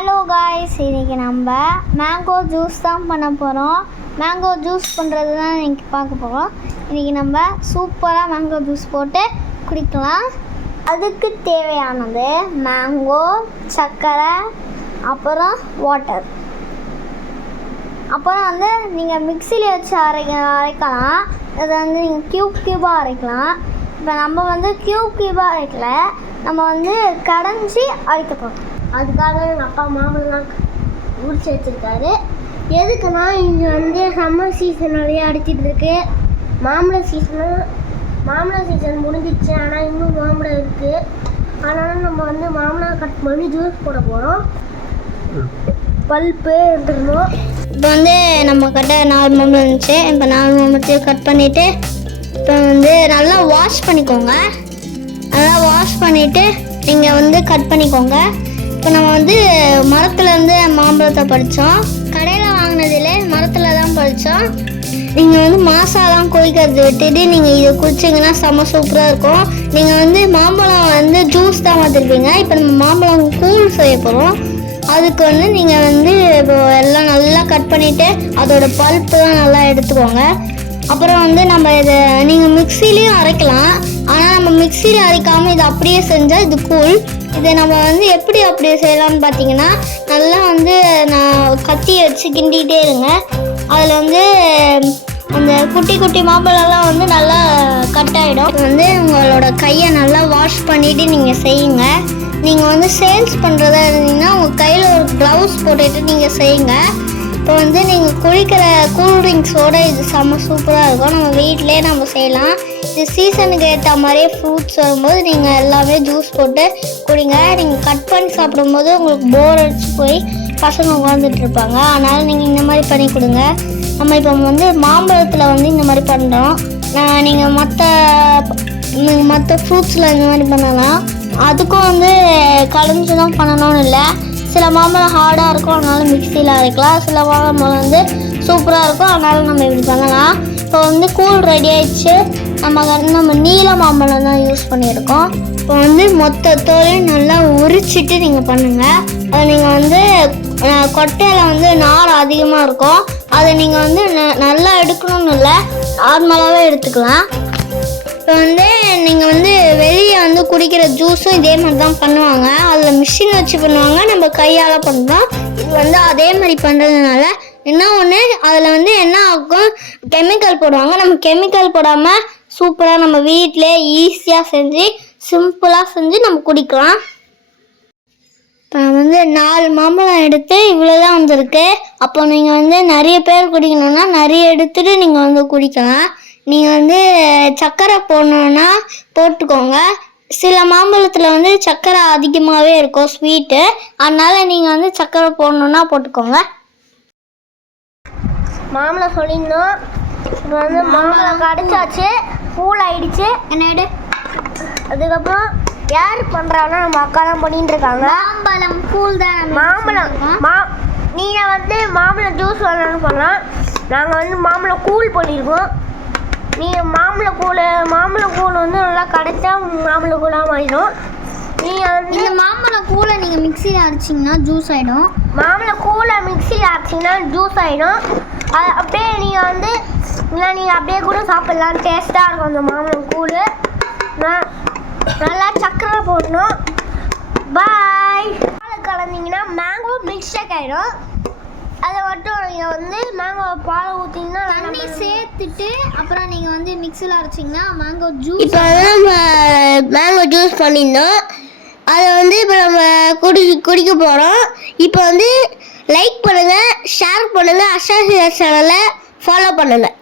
Hello guys இன்றைக்கி நம்ம mango juice தான் பண்ண போகிறோம் மேங்கோ ஜூஸ் பண்ணுறது தான் இன்றைக்கி பார்க்க போகிறோம் இன்றைக்கி நம்ம சூப்பராக மேங்கோ ஜூஸ் போட்டு குடிக்கலாம். அதுக்கு தேவையானது மேங்கோ சர்க்கரை அப்புறம் வாட்டர் அப்புறம் வந்து நீங்கள் மிக்சியில் வச்சு அரைக்க அரைக்கலாம். அதை வந்து நீங்கள் க்யூப் க்யூபாக அரைக்கலாம். இப்போ நம்ம வந்து க்யூப் க்யூபாக அரைக்கல. நம்ம வந்து கடைஞ்சி அரைக்க போகிறோம் அதுக்காக எங்கள் அப்பா மாம்பழம்லாம் உரிச்சு வச்சிருக்காரு எதுக்குன்னா இங்கே வந்து சம்மர் சீசன் நிறையா அடிச்சிட்டு இருக்கு. மாம்பழ சீசனும் மாம்பழ சீசன் முடிஞ்சிடுச்சு ஆனால் இன்னும் மாம்பழம் இருக்குது அதனால நம்ம வந்து மாம்பழம் கட் பண்ணி ஜூஸ் போட போகிறோம் பல்ப்பு எடுத்துக்கணும் இப்போ வந்து நம்ம கிட்ட நாலு மாம்பழம் இருந்துச்சு. இப்போ நாலு மாம்பழத்தையும் கட் பண்ணிவிட்டு இப்போ வந்து நல்லா வாஷ் பண்ணிக்கோங்க. நல்லா வாஷ் பண்ணிவிட்டு நீங்கள் வந்து கட் பண்ணிக்கோங்க. இப்போ நம்ம வந்து மரத்துலேருந்து மாம்பழத்தை படித்தோம் கடையில் வாங்கினதில் மரத்தில் தான் பறித்தோம் நீங்கள் வந்து மாசாலாம் கொதிக்கிறது விட்டுட்டு நீங்கள் இதை குடிச்சிங்கன்னா செம்ம சூப்பராக இருக்கும். நீங்கள் வந்து மாம்பழம் வந்து ஜூஸ் தான் பார்த்துருப்பீங்க இப்போ நம்ம மாம்பழம் கூழ் செய்ய போகிறோம் அதுக்கு வந்து நீங்கள் வந்து இப்போ எல்லாம் நல்லா கட் பண்ணிவிட்டு அதோட பல்ப்புலாம் நல்லா எடுத்துக்கோங்க. அப்புறம் வந்து நம்ம இதை நீங்கள் மிக்சிலையும் அரைக்கலாம். ஆனால் நம்ம மிக்சியில் அரைக்காமல் இதை அப்படியே செஞ்சால் இது கூழ். இதை நம்ம வந்து எப்படி அப்படி செய்யலாம்னு பார்த்தீங்கன்னா நல்லா வந்து நான் கத்தி வச்சு கிண்டிகிட்டே இருங்க. அதில் வந்து அந்த குட்டி குட்டி மாம்பழம்லாம் வந்து நல்லா கட் ஆகிடும் வந்து உங்களோட கையை நல்லா வாஷ் பண்ணிவிட்டு நீங்கள் செய்யுங்க. நீங்கள் வந்து சேல்ஸ் பண்ணுறதா இருந்தீங்கன்னா உங்கள் கையில் ஒரு க்ளவுஸ் போட்டுட்டு நீங்கள் செய்யுங்க. இப்போ வந்து நீங்கள் குளிக்கிற கூல் ட்ரிங்க்ஸோடு இது செம்ம சூப்பராக இருக்கும். நம்ம வீட்டிலே நம்ம செய்யலாம். சீசனுக்கு ஏற்ற மாதிரியே ஃப்ரூட்ஸ் வரும்போது நீங்கள் எல்லாமே ஜூஸ் போட்டு குடிங்க. நீங்கள் கட் பண்ணி சாப்பிடும்போது உங்களுக்கு போர் அடிச்சு போய் பசங்க உட்காந்துட்டு இருப்பாங்க. அதனால் நீங்கள் இந்த மாதிரி பண்ணி கொடுங்க. நம்ம இப்போ வந்து மாம்பழத்தில் வந்து இந்த மாதிரி பண்ணுறோம் நீங்கள் மற்ற நீங்கள் மற்ற ஃப்ரூட்ஸில் இந்த மாதிரி பண்ணலாம். அதுக்கும் வந்து கலைஞ்சு தான் பண்ணணும்னு இல்லை. சில மாம்பழம் ஹார்டாக இருக்கும். அதனால மிக்சியில் அரைக்கலாம். சில மாம்பழம் வந்து சூப்பராக இருக்கும். அதனால நம்ம இப்படி பண்ணலாம். இப்போ வந்து கூழ் ரெடி ஆயிடுச்சு. நம்ம நம்ம நீல மாம்பழம் தான் யூஸ் பண்ணியிருக்கோம். இப்போ வந்து மொத்த தோலையும் நல்லா உரிச்சிட்டு நீங்கள் பண்ணுங்கள் அதை நீங்கள் வந்து கொட்டையில் வந்து நார் அதிகமாக இருக்கும். அதை நீங்கள் வந்து ந- நல்லா எடுக்கணும்னு இல்லை நார்மலாகவே எடுத்துக்கலாம். இப்போ வந்து நீங்கள் வந்து வெளியே வந்து குடிக்கிற ஜூஸும் இதே மாதிரி தான் பண்ணுவாங்க. அதில் மிஷின் வச்சு பண்ணுவாங்க. நம்ம கையால் பண்ணுறோம் இது வந்து அதே மாதிரி பண்ணுறதுனால என்ன ஒன்று அதில் வந்து என்ன ஆகும் கெமிக்கல் போடுவாங்க. நம்ம கெமிக்கல் போடாமல் சூப்பராக நம்ம வீட்டிலே ஈஸியாக செஞ்சு சிம்பிளாக செஞ்சு நம்ம குடிக்கலாம். இப்போ வந்து நாலு மாம்பழம் எடுத்து இவ்வளோ தான் வந்திருக்கு. அப்போ நீங்கள் வந்து நிறைய பேர் குடிக்கணும்னா நிறைய எடுத்துகிட்டு நீங்கள் வந்து குடிக்கலாம். நீங்கள் வந்து சர்க்கரை போடணுன்னா போட்டுக்கோங்க. சில மாம்பழத்தில் வந்து சர்க்கரை அதிகமாகவே இருக்கும் ஸ்வீட்டு அதனால் நீங்கள் வந்து சர்க்கரை போடணுன்னா போட்டுக்கோங்க. மாம்பழம் சொல்லியிருந்தோம். இப்போ வந்து மாம்பழம் கடிச்சாச்சு கூல் ஆயிடுச்சு என்னடு அதுக்கப்புறம் யார் பண்ணுறாங்கன்னா நம்ம அக்கா தான் பண்ணிட்டு இருக்காங்க. மாம்பழம் கூல் தான் மாம்பழம் மா நீங்கள் வந்து மாம்பழம் ஜூஸ் வேணும்னு பண்ணலாம் நாங்கள் வந்து மாம்பழம் கூழ் பண்ணியிருக்கோம் நீங்கள் மாம்பழ கூழ் மாம்பழ கூழ் வந்து நல்லா கடைச்சா மாம்பழ கூழாக மாறிடும் இந்த மாம்பழம் கூலை நீங்கள் மிக்சியில் அரைச்சிங்கன்னா ஜூஸ் ஆகிடும் மாம்பழ கூழை மிக்சியில் அரைச்சிங்கன்னா ஜூஸ் ஆகிடும் அது அப்படியே நீங்கள் வந்து இல்லை நீங்கள் அப்படியே கூட சாப்பிட்லாம். டேஸ்ட்டாக இருக்கும் அந்த மாம்பழம் கூழ். நல்லா சக்கரை போடணும். பாய் பால் கலந்தீங்கன்னா மேங்கோ மிக்ஸ் ஷேக் ஆகிடும் அதை மட்டும் நீங்கள் வந்து மேங்கோ பால் ஊற்றிங்கன்னா தண்ணி சேர்த்துட்டு அப்புறம் நீங்கள் வந்து மிக்சியில் அரைச்சிங்கன்னா மேங்கோ ஜூஸ் இப்போ மேங்கோ ஜூஸ் பண்ணியிருந்தோம். அதை வந்து இப்போ நம்ம குடி குடிக்க போகிறோம் இப்போ வந்து லைக் பண்ணுங்கள் ஷேர் பண்ணுங்கள் அஷா சேனலை ஃபாலோ பண்ணுங்கள்